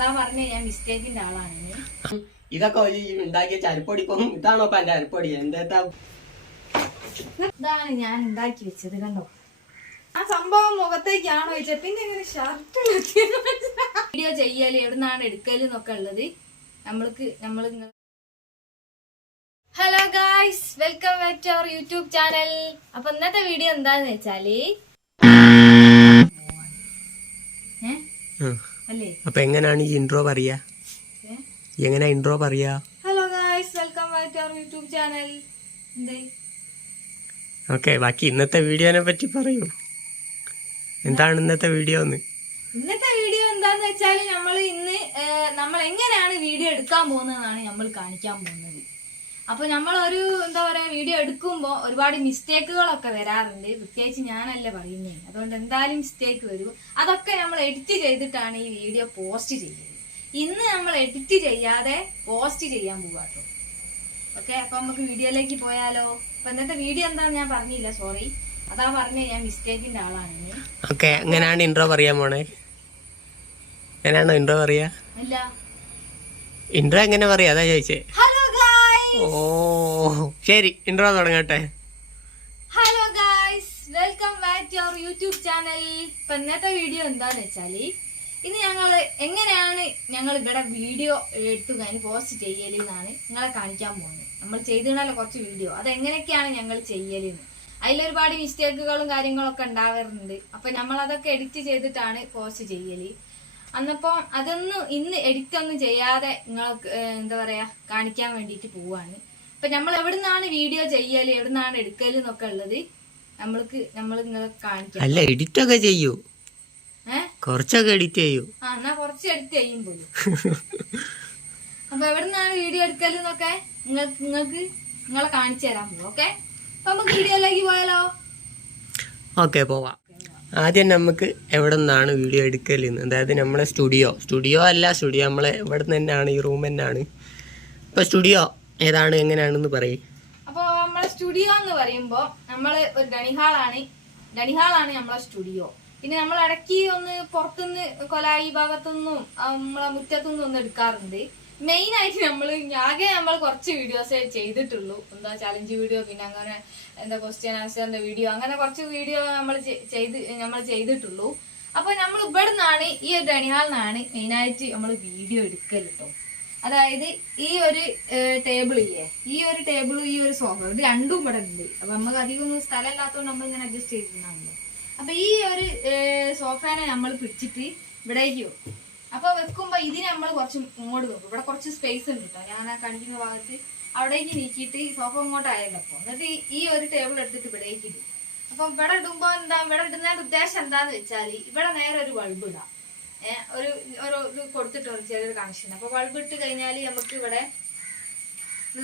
അതാ പറഞ്ഞ ഞാൻ മിസ്റ്റേക്കിന്റെ ആളാണ്. ഇതൊക്കെ ഉണ്ടാക്കിയ ചരിപ്പൊടിപ്പം ഇതാണോ എന്റെ അരിപ്പൊടി? ഇതാണ് ഞാൻ ഉണ്ടാക്കി വെച്ചത്. കണ്ടോ ആ സംഭവം മുഖത്തേക്കാണോ ചോദിച്ചാൽ പിന്നെ ഇങ്ങനെ ഷർട്ട് വീഡിയോ ചെയ്യല് എവിടുന്നാണ് എടുക്കല് എന്നൊക്കെ ഉള്ളത് നമ്മൾ hello guys, welcome back to our YouTube channel. അപ്പൊ ഇന്നത്തെ വീഡിയോ എന്താന്ന് വെച്ചാല് അല്ലേ അപ്പൊ എങ്ങനെയാണ് ഈ ഇൻട്രോ പറയാ? എങ്ങനെ ഇൻട്രോ പറയാ? Hello guys, welcome back to our YouTube channel. Okay, ബാക്കി ഇന്നത്തെ വീഡിയോനെ പറ്റി പറയൂ. എന്താണ് ഇന്നത്തെ വീഡിയോ? ഇന്നത്തെ വീഡിയോ എന്താന്ന് വെച്ചാല് നമ്മൾ എങ്ങനെയാണ് വീഡിയോ എടുക്കാൻ പോകുന്നതാണ് നമ്മൾ കാണിക്കാൻ പോകുന്നത്. അപ്പൊ നമ്മളൊരു എന്താ പറയാ വീഡിയോ എടുക്കുമ്പോൾ ഒരുപാട് മിസ്റ്റേക്കുകളൊക്കെ വരാറുണ്ട്. പ്രത്യേകിച്ച് ഞാനല്ല പറയുന്നത്, അതുകൊണ്ട് എന്തായാലും മിസ്റ്റേക്ക് വരും. അതൊക്കെ നമ്മൾ എഡിറ്റ് ചെയ്തിട്ടാണ് ഈ വീഡിയോ പോസ്റ്റ് ചെയ്യുന്നത്. ഇന്ന് നമ്മൾ എഡിറ്റ് ചെയ്യാതെ പോസ്റ്റ് ചെയ്യാൻ പോവാട്ടോ. ഓക്കെ, അപ്പൊ നമുക്ക് വീഡിയോയിലേക്ക് പോയാലോ? അപ്പൊ ഇന്നത്തെ വീഡിയോ എന്താന്ന് ഞാൻ പറഞ്ഞില്ല, സോറി. അതാ പറഞ്ഞ ഞാൻ മിസ്റ്റേക്കിന്റെ ആളാണ്. ഓക്കെ, എങ്ങനെയാണ് ഇൻട്രോ പറയാൻ പോണേ? എങ്ങനെയാണോ ഇൻട്രോ പറയാ? അല്ല, ഇൻട്രോ എങ്ങനെ പറയാ അതാ ചോദിച്ചേ. Hello guys. ഓ ശരി, ഇൻട്രോ തുടങ്ങട്ടെ. Hello guys, welcome back to our YouTube channel. ഇപ്പൊ ഇന്നത്തെ വീഡിയോ എന്താന്ന് വെച്ചാല് ഇന്ന് എങ്ങനെയാണ് ഞങ്ങൾ ഇവിടെ വീഡിയോ എടുത്തു കഴിഞ്ഞ് പോസ്റ്റ് ചെയ്യല് എന്നാണ് നിങ്ങളെ കാണിക്കാൻ പോകുന്നത്. നമ്മൾ ചെയ്തിടല്ലോ കുറച്ച് വീഡിയോ, അതെങ്ങനെയൊക്കെയാണ് ഞങ്ങൾ ചെയ്യലെന്ന്. അതിലൊരുപാട് മിസ്റ്റേക്കുകളും കാര്യങ്ങളൊക്കെ ഉണ്ടാവാറുണ്ട്. അപ്പൊ നമ്മൾ അതൊക്കെ എഡിറ്റ് ചെയ്തിട്ടാണ് പോസ്റ്റ് ചെയ്യല്. അന്നപ്പോ അതൊന്നും ഇന്ന് എഡിറ്റ് ഒന്നും ചെയ്യാതെ നിങ്ങൾക്ക് എന്താ പറയാ കാണിക്കാൻ വേണ്ടിയിട്ട് പോവാണ്. അപ്പൊ നമ്മൾ എവിടുന്നാണ് വീഡിയോ ചെയ്യല്, എവിടുന്നാണ് എടുക്കല് എന്നൊക്കെ ഉള്ളത് നമ്മൾ നിങ്ങളെ കാണിക്കാം. അല്ല, എഡിറ്റ് ഒക്കെ ചെയ്യൂ, കുറച്ചൊക്കെ എഡിറ്റ് ചെയ്യൂ. എന്നാ കുറച്ച് എഡിറ്റ് ചെയ്യും പോലും. അപ്പൊ എവിടുന്നാണ് വീഡിയോ എടുക്കല് എന്നൊക്കെ നിങ്ങളെ കാണിച്ചു തരാൻ പോകും. ഓക്കെ, അപ്പൊ നമുക്ക് വീഡിയോയിലേക്ക് പോയാലോ? ഓക്കെ, പോവാം. ആദ്യം നമുക്ക് എവിടെ നിന്നാണ് വീഡിയോ എടുക്കലെന്ന്, അതായത് നമ്മളെ സ്റ്റുഡിയോ നമ്മളെ ഇവിടെ നിന്ന് തന്നെയാണ്, ഈ റൂം തന്നെയാണ്. ഇപ്പൊ സ്റ്റുഡിയോ ഏതാണ്, എങ്ങനെയാണെന്ന് പറയും. അപ്പൊ നമ്മളെ സ്റ്റുഡിയോ എന്ന് പറയുമ്പോ നമ്മള് ഒരു ഡണിഹാളാണ് നമ്മളെ സ്റ്റുഡിയോ. പിന്നെ നമ്മൾ ഇടയ്ക്ക് ഒന്ന് പുറത്തുനിന്ന് കൊലായി ഭാഗത്തുനിന്നും നമ്മളെ മുറ്റത്തുനിന്നും ഒന്ന് എടുക്കാറുണ്ട്. മെയിൻ ആയിട്ട് നമ്മൾ കുറച്ച് വീഡിയോസേ ചെയ്തിട്ടുള്ളൂ. എന്താ ചലഞ്ച് വീഡിയോ, പിന്നെ അങ്ങനെ എന്താ ക്വസ്റ്റ്യൻ ആൻസറിന്റെ വീഡിയോ, അങ്ങനെ കുറച്ച് വീഡിയോ നമ്മൾ ചെയ്തിട്ടുള്ളൂ. അപ്പൊ നമ്മൾ ഇവിടെ നിന്നാണ്, ഈ ഒരു ഡണിഹാളിനാണ് മെയിനായിട്ട് നമ്മൾ വീഡിയോ എടുക്കൽ കേട്ടോ. അതായത് ഈ ഒരു ടേബിൾ ഈ ഒരു ടേബിളും ഈ ഒരു സോഫ, ഇത് രണ്ടും ഇവിടെ ഉണ്ട്. അപ്പൊ നമുക്ക് അധികം ഒന്നും സ്ഥലം ഇല്ലാത്തതുകൊണ്ട് നമ്മൾ ഇങ്ങനെ അഡ്ജസ്റ്റ് ചെയ്തിട്ടുണ്ടാണല്ലോ. അപ്പൊ ഈ ഒരു സോഫേനെ നമ്മൾ പിടിച്ചിട്ട് ഇവിടേക്ക് വെക്കും. അപ്പൊ വെക്കുമ്പോ ഇതിന് നമ്മൾ കുറച്ച് ഇങ്ങോട്ട് വെക്കും. ഇവിടെ കുറച്ച് സ്പേസ് ഉണ്ട് കേട്ടോ, ഞാൻ ആ കാണിക്കുന്ന ഭാഗത്ത് അവിടേക്ക് നീക്കിയിട്ട് ഈ സോഫ ഇങ്ങോട്ടായല്ലോ. അപ്പൊ എന്നിട്ട് ഈ ഒരു ടേബിൾ എടുത്തിട്ട് ഇവിടേക്ക് ഇടും. അപ്പൊ ഇവിടെ ഇടുമ്പോ ഇവിടെ ഇടുന്നതിന്റെ ഉദ്ദേശം എന്താന്ന് വെച്ചാൽ ഇവിടെ നേരെ ഒരു ബൾബ് ഇടാം. ഒരു ഇത് കൊടുത്തിട്ട് ചെറിയൊരു കണക്ഷൻ. അപ്പൊ ബൾബ് ഇട്ട് കഴിഞ്ഞാൽ നമുക്ക് ഇവിടെ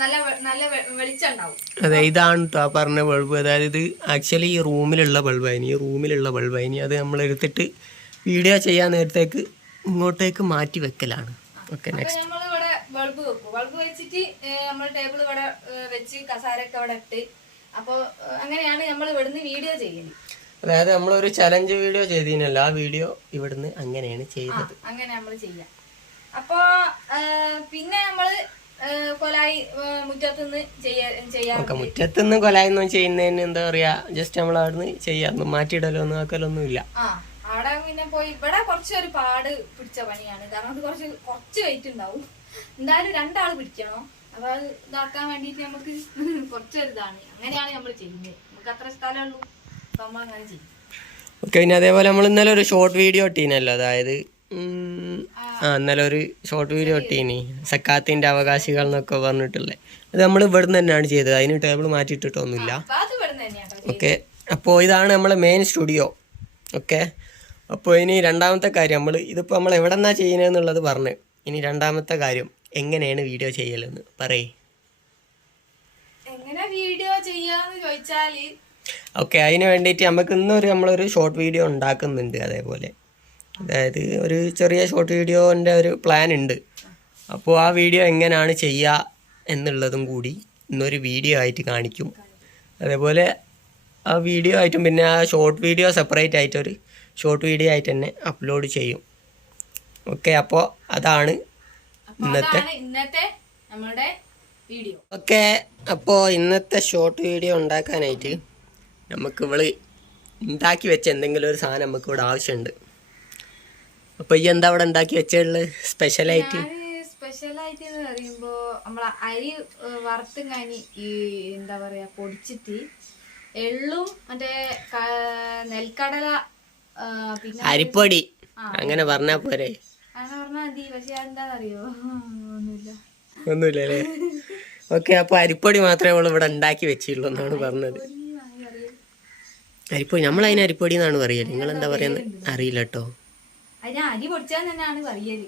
നല്ല വെളിച്ചം ഉണ്ടാവും. അതെ, ഇതാണ് പറഞ്ഞ ബൾബ്. അതായത് ഇത് ആക്ച്വലി ഈ റൂമിലുള്ള ബൾബായിനി അത് നമ്മൾ എടുത്തിട്ട് വീഡിയോ ചെയ്യാൻ നേരത്തേക്ക് ഇങ്ങോട്ടേക്ക് മാറ്റി വെക്കലാണ്. ഓക്കെ, നെക്സ്റ്റ് നമ്മളിവിടെ ബൾബ് വെക്കും. ബൾബ് വെച്ചിട്ട് നമ്മൾ ടേബിൾ ഇവിടെ വെച്ച് കസാരൊക്കെ ഇവിടെ ഇട്ട്, അപ്പൊ അങ്ങനെയാണ് നമ്മൾ ഇവിടുന്ന് വീഡിയോ ചെയ്യുന്നത്. അതായത് നമ്മളൊരു ചലഞ്ച് വീഡിയോ ചെയ്തീനല്ലോ, ആ വീഡിയോ ഇവിടുന്ന് അങ്ങനെയാണ് ചെയ്തത്. അങ്ങനെ നമ്മൾ ചെയ്യാം. അപ്പൊ പിന്നെ നമ്മള് കൊലായി മുറ്റത്തുനിന്ന് ചെയ്യാം. മുറ്റത്തുനിന്ന് കൊലായൊന്നും ചെയ്യുന്നതിന് എന്താ പറയാ, ജസ്റ്റ് നമ്മൾ അവിടുന്ന് ചെയ്യാം, മാറ്റിയിടലോ ഒന്നും ആക്കലൊന്നും ഇല്ല. അവിടെ പിന്നെ പോയി ഇവിടെ കുറച്ചൊരു പാട് പിടിച്ച പണിയാണ്. കാരണം അത് കുറച്ച് വെയിറ്റ് ഉണ്ടാവും. എന്തായാലും രണ്ടാള് പിടിക്കണോ. അപ്പൊ അത് ഇതാക്കാൻ വേണ്ടിട്ട് നമുക്ക് കുറച്ചൊരു ഇതാണ്. അങ്ങനെയാണ് നമ്മൾ ചെയ്യുന്നത്. നമുക്ക് അത്ര സ്ഥലമുള്ളൂ, അപ്പൊ നമ്മൾ അങ്ങനെ ചെയ്യും. ഓക്കെ, പിന്നെ അതേപോലെ നമ്മൾ ഇന്നലെ ഒരു ഷോർട്ട് വീഡിയോ ഇട്ടീനല്ലോ, അതായത് ഇന്നലെ ഒരു ഷോർട്ട് വീഡിയോ ഇട്ടീനി സക്കാത്തിന്റെ അവകാശികൾ എന്നൊക്കെ പറഞ്ഞിട്ടുള്ളത്. അത് നമ്മൾ ഇവിടുന്ന് തന്നെയാണ് ചെയ്തത്, അതിന് ടേബിൾ മാറ്റിയിട്ടിട്ടൊന്നുമില്ല. ഓക്കെ, അപ്പോൾ ഇതാണ് നമ്മളെ മെയിൻ സ്റ്റുഡിയോ. ഓക്കെ, അപ്പോൾ ഇനി രണ്ടാമത്തെ കാര്യം, ഇതിപ്പോൾ നമ്മൾ എവിടെ നിന്നാണ് ചെയ്യുന്നതെന്നുള്ളത് പറഞ്ഞ്, ഇനി രണ്ടാമത്തെ കാര്യം എങ്ങനെയാണ് വീഡിയോ ചെയ്യലെന്ന് പറയേ. എങ്ങനെ വീഡിയോ ചെയ്യാന്ന് ചോദിച്ചാല്, ഓക്കെ, അതിന് വേണ്ടിയിട്ട് നമ്മളൊരു ഷോർട്ട് വീഡിയോ ഉണ്ടാക്കുന്നുണ്ട്. അതേപോലെ അതായത് ഒരു ചെറിയ ഷോർട്ട് വീഡിയോൻ്റെ ഒരു പ്ലാൻ ഉണ്ട്. അപ്പോൾ ആ വീഡിയോ എങ്ങനെയാണ് ചെയ്യുക എന്നുള്ളതും കൂടി ഇന്നൊരു വീഡിയോ ആയിട്ട് കാണിക്കും. അതേപോലെ ആ വീഡിയോ ആയിട്ടും പിന്നെ ആ ഷോർട്ട് വീഡിയോ സെപ്പറേറ്റ് ആയിട്ടൊരു ഷോർട്ട് വീഡിയോ ആയിട്ട് തന്നെ അപ്ലോഡ് ചെയ്യും. ഓക്കെ, അപ്പോൾ അതാണ് ഇന്നത്തെ നമ്മുടെ വീഡിയോ. ഓക്കെ, അപ്പോൾ ഇന്നത്തെ ഷോർട്ട് വീഡിയോ ഉണ്ടാക്കാനായിട്ട് നമുക്ക് ഉണ്ടാക്കി വെച്ച എന്തെങ്കിലും ഒരു സാധനം നമുക്ക് ഇവിടെ ആവശ്യമുണ്ട്. അപ്പോൾ ഈ എന്താ ഇവിടെ ഉണ്ടാക്കി വെച്ചുള്ളത് സ്പെഷ്യലായിട്ട്? സ്പെഷ്യലായിട്ട് എന്ന് പറയുമ്പോ നമ്മളെ അരി വറുത്തും കഴിഞ്ഞ് ഈ എന്താ പറയാ പൊടിച്ചിട്ട് എള്ളും മറ്റേ നെൽക്കടല പിന്നെ അരിപ്പൊടി അങ്ങനെ പറഞ്ഞാ പോരെ? അങ്ങനെ പറഞ്ഞാൽ മതി. പക്ഷെ എന്താണെന്നറിയോ, ഒന്നുമില്ലല്ലേ? ഓക്കെ, അപ്പൊ അരിപ്പൊടി മാത്രമേ അവൾ ഇവിടെ ഉണ്ടാക്കി വെച്ചുള്ളൂ എന്നാണ് പറഞ്ഞത്. അരിപ്പൊടി നമ്മളതിന് അരിപ്പൊടി എന്നാണ് പറയല്. നിങ്ങൾ എന്താ പറയുന്നത് അറിയില്ല കേട്ടോ. അതിന് അരി പൊടിച്ചാൽ തന്നെയാണ് പറയല്.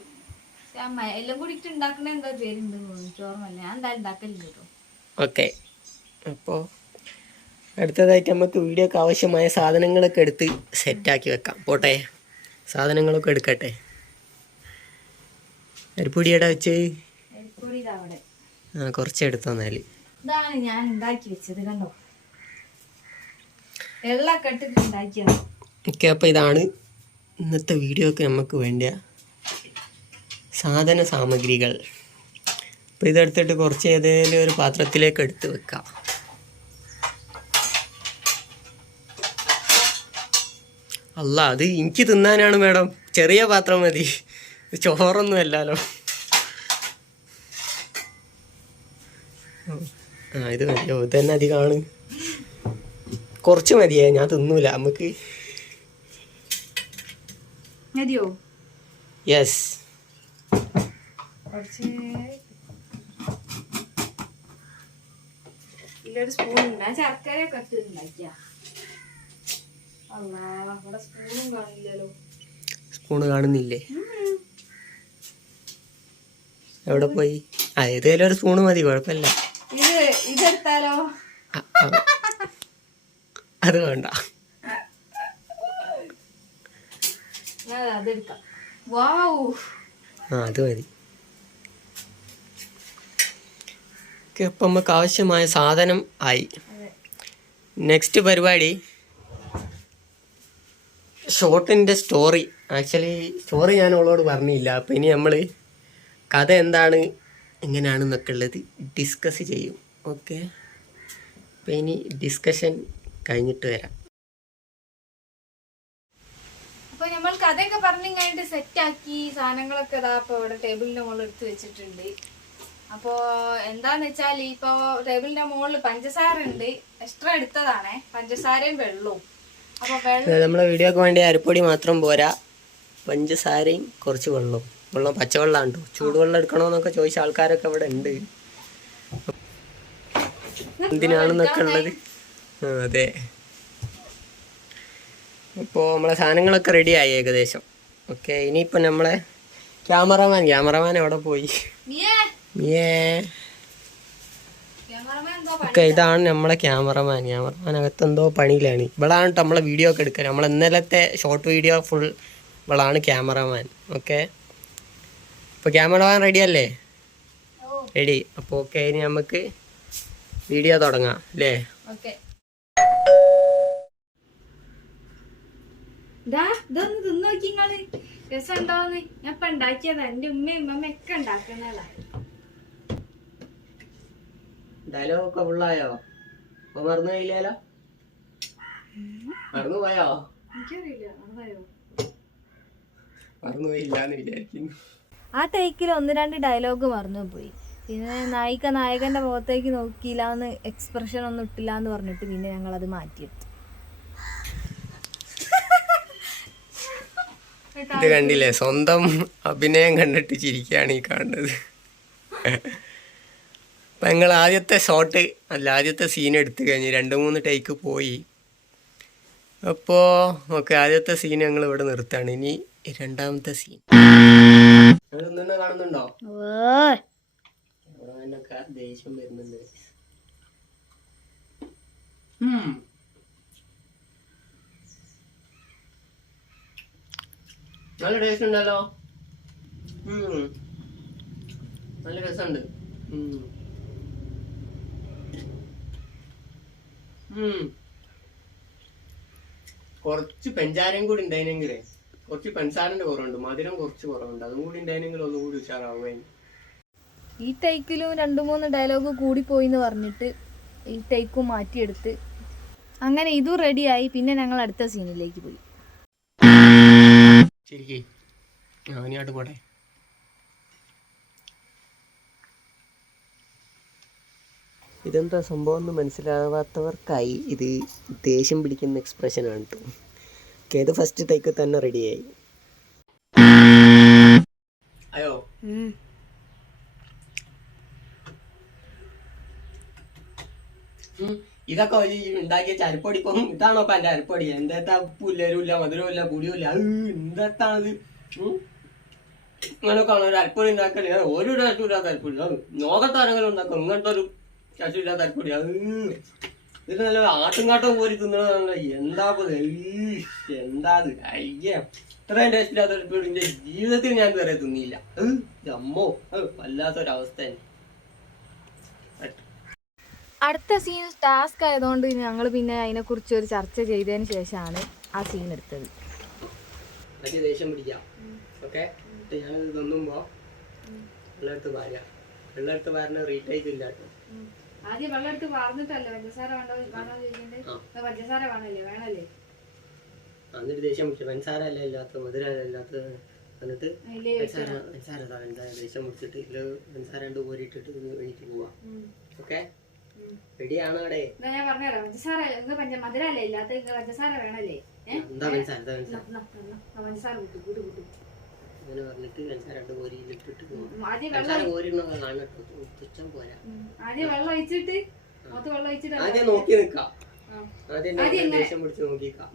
എല്ലാം കൂടി ഉണ്ടാക്കുന്ന എന്താ പേരുണ്ടെന്ന് തോന്നുന്നു, ചോർമല്ല. ഞാൻ എന്തായാലും ഉണ്ടാക്കലില്ല കേട്ടോ. ഓക്കെ, അപ്പോൾ അടുത്തതായിട്ട് നമുക്ക് വീഡിയോക്ക് ആവശ്യമായ സാധനങ്ങളൊക്കെ എടുത്ത് സെറ്റാക്കി വെക്കാം. പോട്ടെ, സാധനങ്ങളൊക്കെ എടുക്കട്ടെ. അരിപ്പൊടി എവിടെ വെച്ച്? കുറച്ച് എടുത്തോന്നാല്. ഇതാണ് ഞാൻ ഉണ്ടാക്കി വെച്ചത്, കണ്ടോ? എള്ളൊക്കെ ഇട്ടിട്ട് ഉണ്ടാക്കിയത്. ഓക്കെ, അപ്പോൾ ഇതാണ് ഇന്നത്തെ വീഡിയോക്ക് നമുക്ക് വേണ്ട സാധന സാമഗ്രികൾ. അപ്പോൾ ഇതെടുത്തിട്ട് കുറച്ച് ഏതെങ്കിലും ഒരു പാത്രത്തിലേക്ക് എടുത്ത് വെക്കാം. അല്ല, അത് എനിക്ക് തിന്നാനാണ് മാഡം. ചെറിയ പാത്രം മതി, ചോറൊന്നും അല്ലല്ലോ. ഇത് മതിയോ? ഇത് തന്നെ അധികമാണ്. കുറച്ച് മതിയേ, ഞാൻ തിന്നൂല. നമുക്ക് മതിയോ? യെസ്. ഇതിലൊരു സ്പൂൺ ഉണ്ട്. ശർക്കരയൊക്കെ ഇട്ട് ഉണ്ടാക്കിയ. ഇവിടെ സ്പൂണും കാണില്ലല്ലോ. സ്പൂണ് കാണുന്നില്ലേ? എവിടെ പോയി? ഏതേലും ഒരു സ്പൂണ് മതി, കുഴപ്പമില്ല. ഇതെടുത്താലോ? അത് വേണ്ട, അതെടുക്കാം. അത് മതി. അപ്പം നമുക്ക് ആവശ്യമായ സാധനം ആയി. നെക്സ്റ്റ് പരിപാടി ഷോർട്ടിൻ്റെ സ്റ്റോറി. ആക്ച്വലി സ്റ്റോറി ഞാൻ അവളോട് പറഞ്ഞില്ല. അപ്പം ഇനി നമ്മൾ കഥ എന്താണ് എങ്ങനെയാണെന്നൊക്കെ ഉള്ളത് ഡിസ്കസ് ചെയ്യും. ഓക്കെ, അപ്പം ഇനി ഡിസ്കഷൻ കഴിഞ്ഞിട്ട് വരാം. അപ്പൊ നമ്മൾ കഥയൊക്കെ പറഞ്ഞു കഴിഞ്ഞിട്ട് സെറ്റാക്കി സാധനങ്ങളൊക്കെ ഇതാ ഇപ്പൊ ഇവിടെ ടേബിളിന്റെ മുകളിൽ എടുത്ത് വെച്ചിട്ടുണ്ട്. അപ്പോ എന്താന്ന് വെച്ചാൽ ഇപ്പൊ ടേബിളിന്റെ മുകളിൽ പഞ്ചസാര ഉണ്ട്. എക്സ്ട്രാ എടുത്തതാണേ, പഞ്ചസാരയും വെള്ളവും. അപ്പൊ നമ്മളെ വീഡിയോക്ക് വേണ്ടി അരിപ്പൊടി മാത്രം പോരാ, പഞ്ചസാരയും കുറച്ച് വെള്ളവും. വെള്ളം പച്ചവെള്ളം ഉണ്ടോ, ചൂടുവെള്ളം എടുക്കണോന്നൊക്കെ ചോദിച്ച ആൾക്കാരൊക്കെ ഇവിടെ ഉണ്ട്. എന്തിനാണെന്നൊക്കെ ഉള്ളത്. അതെ, ഇപ്പോൾ നമ്മളെ സാധനങ്ങളൊക്കെ റെഡിയായി ഏകദേശം. ഓക്കെ, ഇനിയിപ്പോൾ നമ്മളെ ക്യാമറമാൻ എവിടെ പോയി? ഓക്കെ, ഇതാണ് നമ്മളെ ക്യാമറമാൻ അകത്ത് എന്തോ പണിയിലാണ്. ഇവളാണ് കേട്ടോ നമ്മളെ വീഡിയോ ഒക്കെ എടുക്കുക. നമ്മൾ ഇന്നലത്തെ ഷോർട്ട് വീഡിയോ ഫുൾ ഇവളാണ് ക്യാമറമാൻ. ഓക്കെ, അപ്പോൾ ക്യാമറമാൻ റെഡി അല്ലേ? റെഡി. അപ്പോൾ ഓക്കെ, ഇനി നമുക്ക് വീഡിയോ തുടങ്ങാം അല്ലേ? ഇതൊന്ന് തിന്നോക്കി നിങ്ങള്, രസം ഉണ്ടോന്ന്. ഞാൻ ഇപ്പൊ ഉണ്ടാക്കിയതാ, എന്റെ ഉമ്മയും ഉമ്മയൊക്കെ ഉണ്ടാക്കുന്നതാ. ഡയലോഗൊക്കെ ഫുള്ളായോ? അപ്പൊ മറന്നു പോയില്ലല്ലോ? മറന്നു പോയോ? എനിക്കറിയില്ല, മറന്നു പോയില്ലാന്ന് വിചാരിക്കുന്നു. ആ ടേക്കിൽ 1-2 ഡയലോഗ് മറന്നു പോയി. പിന്നെ നായകന്റെ മുഖത്തേക്ക് നോക്കിയില്ലാന്ന്, എക്സ്പ്രഷൻ ഒന്നും ഇട്ടില്ല എന്ന് പറഞ്ഞിട്ട് പിന്നെ ഞങ്ങൾ അത് മാറ്റിയെടുത്തു. ഇത് കണ്ടില്ലേ, സ്വന്തം അഭിനയം കണ്ടിട്ട് ചിരിക്കുകയാണ് ഈ കാണുന്നത്. അപ്പം ഞങ്ങൾ ആദ്യത്തെ സീൻ എടുത്തു കഴിഞ്ഞ് 2-3 ടേക്ക് പോയി. അപ്പോൾ ഓക്കെ, ആദ്യത്തെ സീൻ ഞങ്ങൾ ഇവിടെ നിർത്താണ്. ഇനി രണ്ടാമത്തെ സീൻ കാണുന്നുണ്ടോ? ദേഷ്യം വരുന്നുണ്ട്. നല്ല ടേസ്റ്റ് ഉണ്ടല്ലോ. നല്ല രസമുണ്ട്. കുറച്ച് പെഞ്ചാരയും കൂടി ഉണ്ടായിനെങ്കിലേ കുറച്ച് പഞ്ചസാരന്റെ കുറവുണ്ട്, മധുരം കുറച്ച് കുറവുണ്ട്. അതും കൂടി ഉണ്ടായിരുന്നെങ്കിൽ ഒന്നും കൂടി ഉഷാറാവുകയും. ഈ ടൈക്കിലും 2-3 ഡയലോഗ് കൂടിപ്പോയി എന്ന് പറഞ്ഞിട്ട് ഈ ടൈക്കും മാറ്റിയെടുത്ത് അങ്ങനെ ഇതും റെഡിയായി. പിന്നെ ഞങ്ങൾ അടുത്ത സീനിലേക്ക് പോയി. ശരിക്കും ഞാനിങ്ങോട്ട് പോട്ടെ. ഇതെന്താ സംഭവം എന്ന് മനസ്സിലാവാത്തവർക്കായി ഇത് ദേഷ്യം പിടിക്കുന്ന എക്സ്പ്രഷനാണ് കേട്ടോ. ഇത് ഫസ്റ്റ് ടേക്ക് തന്നെ റെഡിയായി. അയ്യോ ഇതൊക്കെ ഉണ്ടാക്കിയ ചരിപ്പൊടിപ്പം ഇതാണോ ഇപ്പൊ എന്റെ അരിപ്പൊടി? എന്താ ഉപ്പുല്ലരും ഇല്ല, മധുരവും ഇല്ല, പുളിയും ഇല്ല. എന്താണത്? ഇങ്ങനൊക്കെ ആണ് ഒരു അരിപ്പൊടി ഉണ്ടാക്കല്. ഒരു ടേസ്റ്റും ഇല്ലാത്ത അരിപ്പൊടി. നോക്കത്താരെങ്കിലും ഉണ്ടാക്കും ഇങ്ങനത്തെ ഒരു ടേസ്റ്റും ഇല്ലാത്ത അരിപ്പൊടി. ഇത് നല്ല ആട്ടുംകാട്ടം പോരി തിന്നണതാണല്ലോ. എന്താ എന്താ അയ്യേ, ഇത്രയും ടേസ്റ്റ് ഇല്ലാത്ത അരിപ്പൊടി എന്റെ ജീവിതത്തിൽ ഞാൻ വേറെ തിന്നിയില്ല. അമ്മോ വല്ലാത്തൊരവസ്ഥ. അടുത്ത സീൻ ടാസ്ക് ആയതുകൊണ്ട് ഞങ്ങൾ പിന്നെ അതിനെക്കുറിച്ച് ഒരു ചർച്ച ചെയ്തതിന് ശേഷമാണ് ആ സീൻ എടുത്തത്. ദേഷ്യം പിടിക്കാം. ഓക്കെ, ഞാനിത് തിന്നുമ്പോ വെള്ളമെടുത്ത് പാരുക. വെള്ളമെടുത്ത് പാരുന്ന റീടേക്ക് ഇല്ല കേട്ടോ. ആദ്യം വെള്ളം എടുത്ത് പാർന്നിട്ടല്ലേ പഞ്ചസാര വേണോ ചോദിക്കണ്ടേ? പഞ്ചസാര വേണല്ലേ? എന്നിട്ട് ദേഷ്യം പിടിച്ചു. പഞ്ചസാര അല്ല ഇല്ലാത്ത, മധുര ഇല്ലാത്ത എന്നിട്ട് പഞ്ചസാര ദേഷ്യം പിടിച്ചിട്ട് പഞ്ചസാര കൊണ്ട് കോരിയിട്ടിട്ട് എനിക്ക് പോവാ. ഓക്കെ, റെഡിയാണോ? അവിടെ ഞാൻ പറഞ്ഞുതരാം. പഞ്ചസാര മധുരല്ലേ ഇല്ലാത്ത, പഞ്ചസാര വേണല്ലേ? എന്താ പഞ്ചസാര പഞ്ചസാര കൂട്ടു അങ്ങനെ പറഞ്ഞിട്ട് പഞ്ചസാര രണ്ട് കോരിയിലിട്ടിട്ട് പഞ്ചസാര കോരിടണ കാണട്ടോ. തുച്ഛം പോരാ. ആദ്യം വെള്ളം ഒഴിച്ചിട്ട് ആദ്യം നോക്കി നിക്കാം. ആദ്യം ദേഷ്യം പിടിച്ച് നോക്കിക്കാം.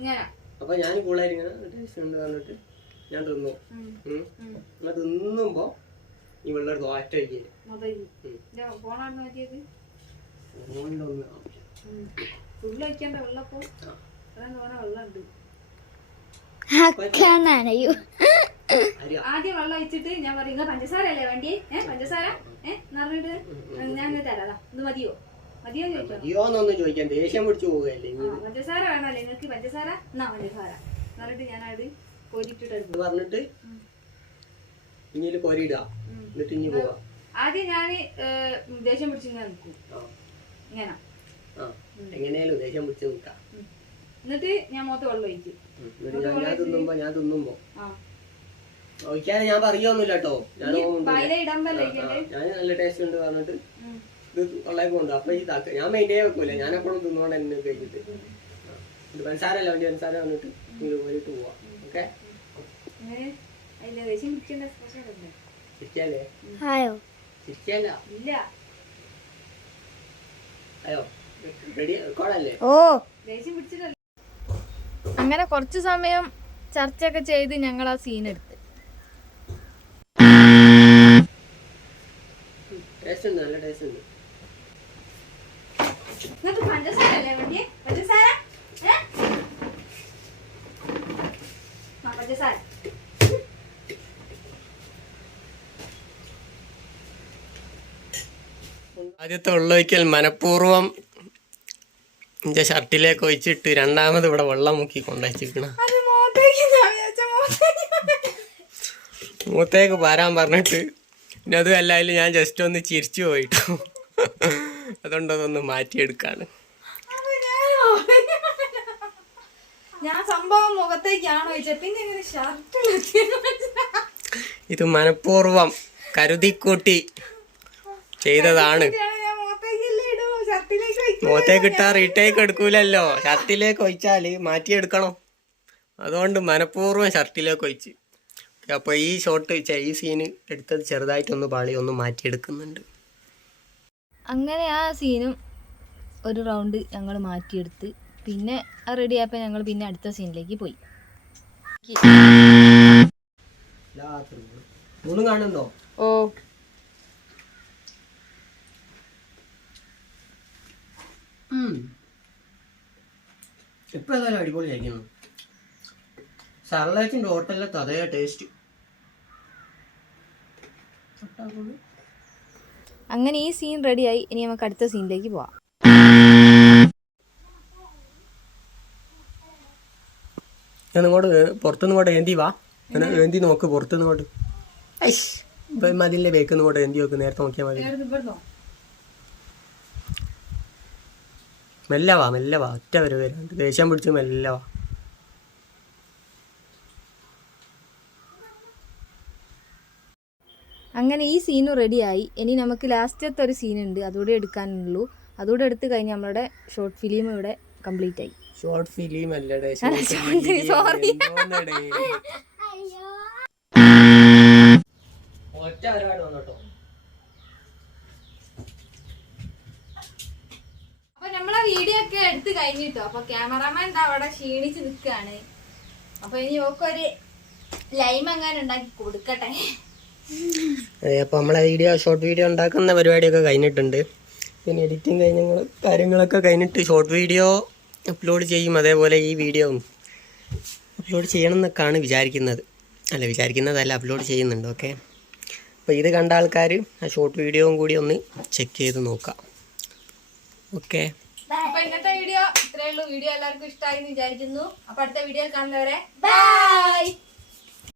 അപ്പൊ ഞാൻ കൂളായിട്ട് ഇങ്ങനെ ടേസ്റ്റ് ഉണ്ട് പറഞ്ഞിട്ട് ഞാൻ തിന്നു. അങ്ങനെ തിന്നുമ്പോ ഈ വെള്ളം എടുത്ത് ഒറ്റ ഒഴിക്കല്. ആദ്യം വെള്ളം ഒഴിച്ചിട്ട് ഞാൻ പറയും പഞ്ചസാര അല്ലേ വേണ്ടി? പഞ്ചസാര നിറഞ്ഞിട്ട് ഞാൻ തരാതാ. ഇത് മതിയോ മതിയോന്നൊന്നും ചോദിക്കാൻ ദേഷ്യം പിടിച്ചു പോവുകയല്ലേ. പഞ്ചസാര വേണമല്ലേ നിങ്ങൾക്ക്? പഞ്ചസാര എന്നാ പഞ്ചസാര എന്നിട്ട് ഞാൻ അത് കോരിട്ടിട്ട് പറഞ്ഞിട്ട് ഇനി കോരിയിടുക. എന്നിട്ട് ഇനി പോവാ. ആദ്യം ഞാന് ദേഷ്യം പിടിച്ചിങ്ങനെ നിൽക്കും. ഇങ്ങനെ എങ്ങനെയാലും ദേഷ്യം പിടിച്ച് നിൽക്കാം. എന്നിട്ട് ഞാൻ മൊത്തം വെള്ളം ഒഴിക്കും. ഞാൻ തിന്നുമ്പോ ഒഴിക്കാതെ ഞാൻ പറയുകയൊന്നുമില്ല കേട്ടോ. ഞാൻ നല്ല ടേസ്റ്റ് ഉണ്ട് പറഞ്ഞിട്ട് ഇത് ഉള്ളേക്ക് കൊണ്ട് അപ്പൊ ഞാൻ മെയിൻറ്റേ വെക്കൂല. ഞാൻ എപ്പോഴും തിന്നോണ്ട് എന്നെ കഴിച്ചിട്ട് പഞ്ചസാര അല്ല വേണ്ടി പഞ്ചസാര വന്നിട്ട് നിങ്ങൾ പോയിട്ട് പോവാ. ഓക്കെ, ശരിക്കല്ലേ? ശരിക്കല്ല അയ്യോ റെഡി റെക്കോർഡല്ലേ? അങ്ങനെ കുറച്ചു സമയം ചർച്ചയൊക്കെ ചെയ്ത് ഞങ്ങൾ ആ സീൻ എടുത്ത്. ടേസ്റ്റ് ഉണ്ട്, നല്ല ടേസ്റ്റ് ഉണ്ട്. പഞ്ചസാര ആദ്യത്തെ വെള്ളമൊഴിക്കൽ മനഃപൂർവ്വം എന്റെ ഷർട്ടിലേക്ക് ഒഴിച്ചിട്ട് രണ്ടാമത് ഇവിടെ വെള്ളം മുക്കി കൊണ്ടുവച്ചിരിക്കണ. മൂത്തേക്ക് പാരാൻ പറഞ്ഞിട്ട് പിന്നെ അതും അല്ലായാലും ഞാൻ ജസ്റ്റ് ഒന്ന് ചിരിച്ചു പോയിട്ടു. അതുകൊണ്ട് അതൊന്ന് മാറ്റിയെടുക്കാണ്. ഇത് മനഃപൂർവ്വം കരുതിക്കൂട്ടി ചെയ്തതാണ്. മുഖത്തേക്ക് ഇട്ടാ റീടേക്ക് എടുക്കൂലല്ലോ. ഷർട്ടിലേക്ക് ഒഴിച്ചാല് മാറ്റിയെടുക്കണം. അതുകൊണ്ട് മനഃപൂർവ്വം ഷർട്ടിലേക്ക് ഒഴിച്ച്. അപ്പൊ ഈ ഷോട്ട് ഈ സീന് എടുത്തത് ചെറുതായിട്ടൊന്ന് പാളി ഒന്ന് മാറ്റിയെടുക്കുന്നുണ്ട്. അങ്ങനെ ആ സീനും ഒരു റൗണ്ട് ഞങ്ങൾ മാറ്റിയെടുത്ത് പിന്നെ റെഡി ആയപ്പോൾ ഞങ്ങൾ പിന്നെ അടുത്ത സീനിലേക്ക് പോയി. കാണുന്നുണ്ടോ? ഓ, ഇപ്പൊ ഏതായാലും അടിപൊളിയായിരിക്കുന്നു. സർലാച്ചിന്റെ ഹോട്ടലിലത്തെ അതേ ടേസ്റ്റ്. അങ്ങനെ ഈ സീൻ റെഡിയായി. ഇനി നമുക്ക് അടുത്ത സീനിലേക്ക് പോവാം. ഞാൻ ഇങ്ങോട്ട് പുറത്തുനിന്ന് ഇങ്ങോട്ട് ഏന്തി വാ, ഏന്തി നോക്ക് പുറത്തുനിന്ന് ഇങ്ങോട്ട്. ഐഷ് മതിലിന്റെ ബേക്കിൽ നിന്ന് ഇങ്ങോട്ട് ഏന്തി നോക്ക്, നേരത്തെ നോക്കിയാൽ മതി. മെല്ലെ വാ ഒറ്റ വരവ് ദേഷ്യം പിടിച്ച് മെല്ലെ വാ. അങ്ങനെ ഈ സീനും റെഡിയായി. ഇനി നമുക്ക് ലാസ്റ്റത്തെ ഒരു സീനുണ്ട്, അതുകൂടെ എടുക്കാനുള്ളൂ. അതുകൂടെ എടുത്തു കഴിഞ്ഞാൽ നമ്മുടെ ഷോർട്ട് ഫിലിം ഇവിടെ കംപ്ലീറ്റ് ആയി. ഷോർട്ട് ഫിലിം അല്ലടേ, സോറി. ഒറ്റ ഒരുപാട് വന്നോട്ടോ. അപ്പൊ നമ്മളെ വീഡിയോ ഒക്കെ എടുത്ത് കഴിഞ്ഞിട്ടോ. അപ്പൊ ക്യാമറാമാൻ എന്താ അവിടെ ക്ഷീണിച്ച് നിൽക്കാണ്. അപ്പൊ ഇനി ഓക്കൊരു ലൈം അങ്ങനെ ഉണ്ടാക്കി കൊടുക്കട്ടെ. അപ്പോൾ നമ്മളെ ഷോർട്ട് വീഡിയോ ഉണ്ടാക്കുന്ന പരിപാടിയൊക്കെ കഴിഞ്ഞിട്ടുണ്ട്. പിന്നെ എഡിറ്റിങ് കാര്യങ്ങളൊക്കെ കഴിഞ്ഞിട്ട് ഷോർട്ട് വീഡിയോ അപ്ലോഡ് ചെയ്യും. അതേപോലെ ഈ വീഡിയോ അപ്ലോഡ് ചെയ്യണം എന്നൊക്കെയാണ് വിചാരിക്കുന്നതല്ല, അപ്ലോഡ് ചെയ്യുന്നുണ്ട്. ഓക്കെ, അപ്പോൾ ഇത് കണ്ട ആൾക്കാർ ആ ഷോർട്ട് വീഡിയോയും കൂടി ഒന്ന് ചെക്ക് ചെയ്ത് നോക്കാം. ഓക്കെ, അപ്പൊ ഇന്നത്തെ വീഡിയോ ഇത്രയേ ഉള്ളൂ. വീഡിയോ എല്ലാവർക്കും ഇഷ്ടമായി എന്ന് വിചാരിക്കുന്നു. അപ്പൊ അടുത്ത വീഡിയോ കാണുന്നവരെ ബൈ.